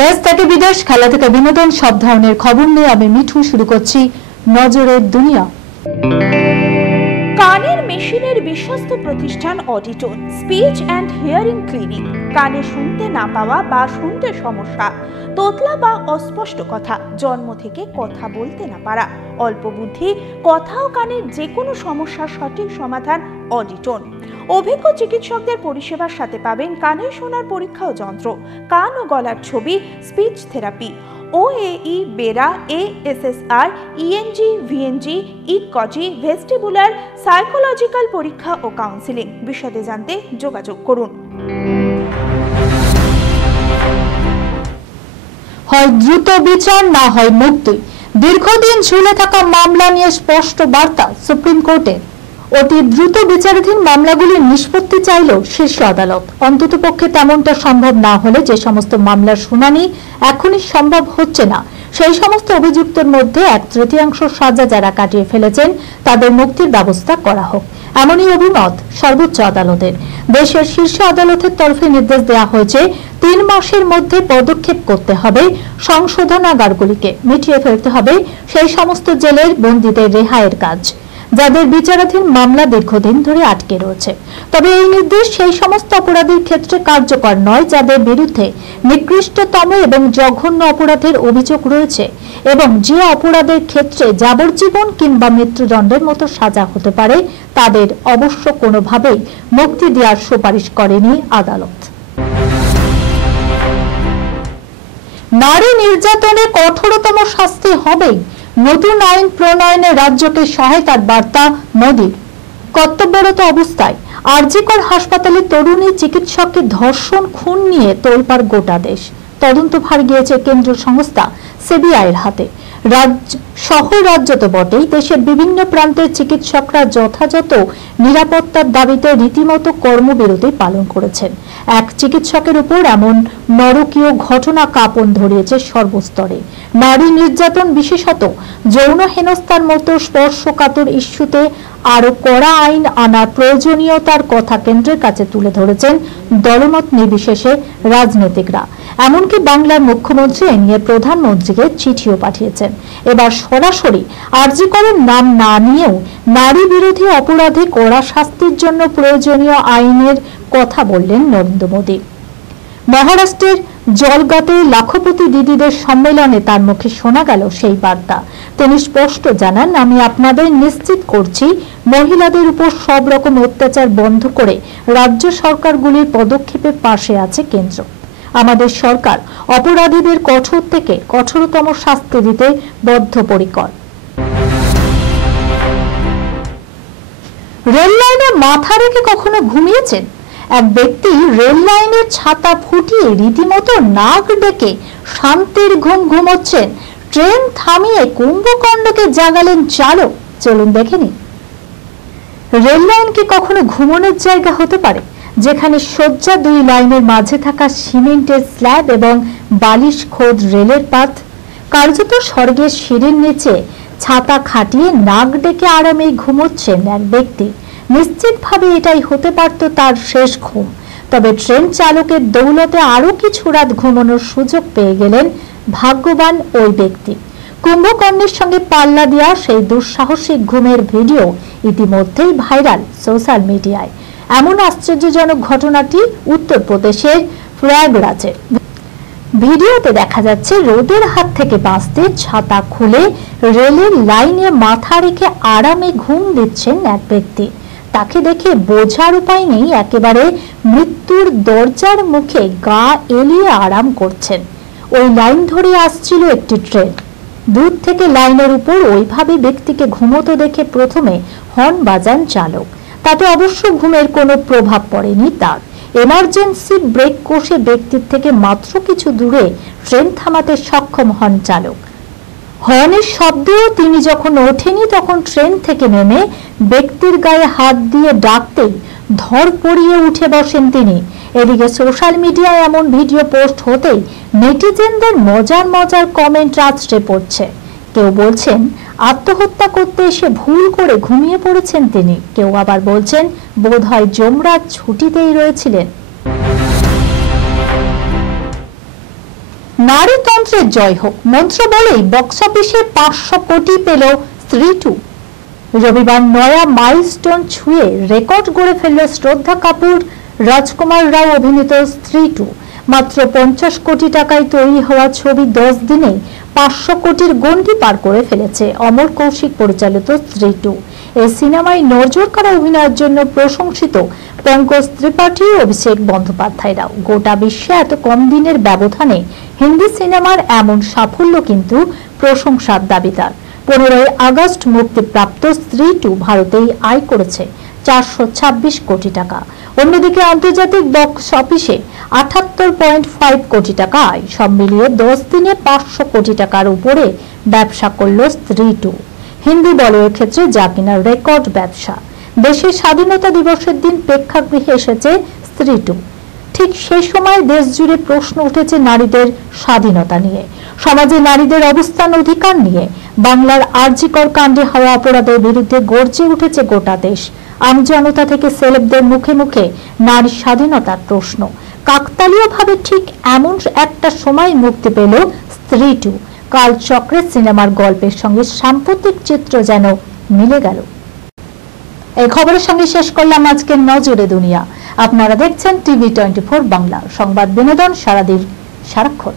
দেশ থেকে বিদেশ, খেলা থেকে বিনোদন, সব ধরনের খবর নিয়ে আমি মিঠু শুরু করছি নজরের দুনিয়া। কানের মেশিনের বিশ্বস্ত প্রতিষ্ঠান অডিটন, স্পিচ অ্যান্ড হিয়ারিং ক্লিনিক। কানে শুনতে না পাওয়া বা শুনতে সমস্যা, তোতলা বা অস্পষ্ট কথা, জন্ম থেকে কথা বলতে না পারা, অল্প বুদ্ধি, কথা ও কানের যে কোনো সমস্যার সঠিক সমাধান অডিটন। অভিজ্ঞ চিকিৎসকদের পরিষেবার সাথে পাবেন কানে শোনার পরীক্ষা ও যন্ত্র, কান ও গলার ছবি, speech therapy, OAE, BERA, ASSR, ENG, VNG, ইকজি, ভেস্টিবুলার, সাইকোলজিক্যাল পরীক্ষা ও কাউন্সিলিং। বিশদে জানতে যোগাযোগ করুন। হয় দ্রুত বিচার, না হয় মুক্তি। দীর্ঘদিন ঝুলে থাকা মামলা নিয়ে স্পষ্ট বার্তা সুপ্রিম কোর্টের। অতি দ্রুত বিচারাধীন মামলাগুলির নিষ্পত্তি চাইল শীর্ষ আদালত। অন্ততপক্ষে তেমনটা সম্ভব না হলে যে সমস্ত মামলার শুনানি এখনই সম্ভব হচ্ছে না, সেই সমস্ত অভিযুক্তের মধ্যে 1/3 সাজা যারা কাটিয়ে ফেলেছেন তাদের মুক্তির ব্যবস্থা করা হোক, এমনই অভিমত সর্বোচ্চ আদালতের। দেশের শীর্ষ আদালতের তরফে নির্দেশ দেওয়া হয়েছে 3 মাসের মধ্যে পদক্ষেপ করতে হবে, সংশোধনাগারগুলিকে মিটিয়ে ফেলতে হবে সেই সমস্ত জেলের বন্দীদের রেহাইয়ের কাজ যাদের বিচারাধীন মামলা দীর্ঘদিন ধরে আটকে রয়েছে। তবে এই নির্দেশ সেই সমস্ত অপরাধীর ক্ষেত্রে কার্যকর নয় যাদের বিরুদ্ধে নিকৃষ্টতম এবং জঘন্য অপরাধের অভিযোগ রয়েছে এবং যে অপরাধের ক্ষেত্রে যাবজ্জীবন কিংবা মৃত্যুদণ্ডের মতো সাজা হতে পারে তাদের অবশ্য কোনোভাবেই মুক্তি দেওয়ার সুপারিশ করেনি আদালত। নারী নির্যাতনে কঠোরতম শাস্তি হবেই, নতুন আইন প্রণয়নে রাজ্যকে সহায়তার বার্তা মোদির। কর্তব্যরত অবস্থায় আরজিকর হাসপাতালে তরুণী চিকিৎসককে ধর্ষণ খুন নিয়ে তোলপাড় গোটা দেশ। তদন্তভার গিয়েছে কেন্দ্রীয় সংস্থা সিবিআইয়ের হাতে। শহর রাজ্য তো বটেই, দেশের বিভিন্ন প্রান্তের চিকিৎসকরা যথাযথ নিরাপত্তার দাবিতে রীতিমতো কর্মবিরতি পালন করেছেন। এক চিকিৎসকের উপর এমন নরকীয় ঘটনা কাঁপন ধরিয়েছে সর্বস্তরে। নারী নির্যাতন, বিশেষত যৌন হেনস্থার মতো স্পর্শকাতর ইস্যুতে আরো কড়া আইন আনার প্রয়োজনীয়তার কথা কেন্দ্রের কাছে তুলে ধরেছেন দলমত নির্বিশেষে রাজনীতিকরা। এমনকি বাংলার মুখ্যমন্ত্রী এ নিয়ে প্রধানমন্ত্রীকে চিঠিও পাঠিয়েছেন। এবার সরাসরি আরজিকরের নাম না নিয়েও নারী বিরোধী অপরাধে কড়া শাস্তির জন্য প্রয়োজনীয় আইনের কথা বললেন নরেন্দ্র মোদী। মহারাষ্ট্রের জলগাতে লাখপতি দিদিদের সম্মেলনে তার মুখে শোনা গেল সেই বার্তা। তিনি স্পষ্ট জানান, আমি আপনাদের নিশ্চিত করছি মহিলাদের উপর সব রকম অত্যাচার বন্ধ করে রাজ্য সরকারগুলির পদক্ষেপের পাশে আছে কেন্দ্র। আমাদের সরকার অপরাধীদের কঠোর থেকে কঠোরতম শাস্তি দিতে বদ্ধপরিকর। রেল লাইনে মাথা রেখে কখনো ঘুমিয়েছেন? এক ব্যক্তি রেল লাইনের ছাতা ফুটিয়ে রীতিমতো নাক ডেকে শান্তির ঘুম ঘুমোচ্ছেন। ট্রেন থামিয়ে কুম্ভকর্ণকে জাগালেন চালক। চলুন দেখে নিন। রেল লাইন কি কখনো ঘুমানোর জায়গা হতে পারে, যেখানে শয্যা 2 লাইনের মাঝে থাকা সিমেন্টের স্ল্যাব এবং বালিশ খোদ রেলের পাত? কার্যত স্বর্গের সিঁড়ির নিচে ছাতা খাটিয়ে নাক ডেকে আরামে ঘুমোচ্ছেন এক ব্যক্তি। নিশ্চিতভাবে এটাই হতে পারত তার শেষ ঘুম। তবে ট্রেন চালকের দৌলতে আরো কিছু রাত ঘুমানোর সুযোগ পেয়ে গেলেন ভাগ্যবান ওই ব্যক্তি। কুম্ভকর্ণের সঙ্গে পাল্লা দেওয়া সেই দুঃসাহসিক ঘুমের ভিডিও ইতিমধ্যেই ভাইরাল সোশ্যাল মিডিয়ায়। এমন আশ্চর্যজনক ঘটনাটি উত্তরপ্রদেশের প্রয়াগরাজে। ভিডিওতে দেখা যাচ্ছে রোদের হাত থেকে বাঁচতে ছাতা খুলে রেলের লাইনে মাথা রেখে আরামে ঘুম দিচ্ছেন এক ব্যক্তি। তাকে দেখে বোঝার উপায় নেই একেবারে মৃত্যুর দরজার মুখে গা এলিয়ে আরাম করছেন। ওই লাইন ধরে আসছিল একটি ট্রেন। দূর থেকে লাইনের উপর ওইভাবে ব্যক্তিকে ঘুমোতে দেখে প্রথমে হর্ন বাজান চালক। তাতে অবশ্য ঘুমের কোনো প্রভাব পড়েনি তার। এমার্জেন্সি ব্রেক কষে ব্যক্তির থেকে মাত্র কিছু দূরে ট্রেন থামাতে সক্ষম হন চালক। হর্নের শব্দেও তিনি যখন ওঠেনি তখন ট্রেন থেকে নেমে ব্যক্তির গায়ে হাত দিয়ে ডাকতেই ধর পড়িয়ে উঠে বসেন তিনি। এদিকে সোশ্যাল মিডিয়ায় এমন ভিডিও পোস্ট হতেই নেটিজেনদের মজার মজার কমেন্ট আছড়ে পড়ছে। কেউ বলছেন আত্মহত্যা করতে এসে ভুল করে ঘুমিয়ে পড়েছেন তিনি, কেউ আবার বলছেন বোধহয় যমরাজ ছুটিতেই রয়েছিলেন। নারীতন্ত্রের জয় হোক মন্ত্র বলেই বক্স অফিসে 500 কোটি পেল স্ত্রী 2। রবিবার নয়া মাইলস্টোন ছুঁয়ে রেকর্ড গড়ে ফেলল শ্রদ্ধা কাপুর রাজকুমার রাও অভিনীত স্ত্রী 2। মাত্র 50 কোটি টাকায় তৈরি হওয়া ছবি 10 দিনে 500 কোটির গণ্ডি পার করে ফেলেছে। অমর কৌশিক পরিচালিত স্ত্রী 2 এই সিনেমায় নজর কাড়া অভিনয়ের জন্য প্রশংসিত পঙ্কজ ত্রিপাঠী ও অভিষেক বন্দ্যোপাধ্যায়রাও। গোটা বিশ্বে এত কম দিনের ব্যবধানে হিন্দি সিনেমার এমন সাফল্য কিন্তু প্রশংসার দাবিদার। 15 আগস্ট মুক্তিপ্রাপ্ত স্ত্রী 2 ভারতেই আয় করেছে 426 কোটি টাকা। অন্যদিকে আন্তর্জাতিক বক্স অফিসে 78.5 কোটি টাকা আয়। সব মিলিয়ে 10 দিনে 500 কোটি টাকার উপরে ব্যবসা করল স্ত্রী 2। হিন্দি বলিউডের ক্ষেত্রে যা কিনা রেকর্ড ব্যবসা। দেশের স্বাধীনতা দিবসের দিন প্রেক্ষাগৃহে এসেছে স্ত্রী 2। ঠিক সেই সময় দেশ জুড়ে প্রশ্ন উঠেছে নারীদের স্বাধীনতা নিয়ে, সমাজে নারীদের অবস্থান অধিকার নিয়ে। বাংলার আরজিকর কাণ্ডে হওয়া অপরাধের বিরুদ্ধে গর্জে উঠেছে গোটা দেশ। আমজনতা থেকে সেলেবদের মুখে মুখে নারী স্বাধীনতার প্রশ্ন। কাকতালীয়ভাবে ঠিক এমন একটা সময় মুক্তি পেল স্ত্রী 2। কালচক্রের সিনেমার গল্পের সঙ্গে সাম্প্রতিক চিত্র যেন মিলে গেল। এই খবরের সঙ্গে শেষ করলাম আজকের নজরে দুনিয়া। আপনারা দেখছেন টিভি 24 বাংলা, সংবাদ বিনোদন সারাদিন সারাক্ষণ।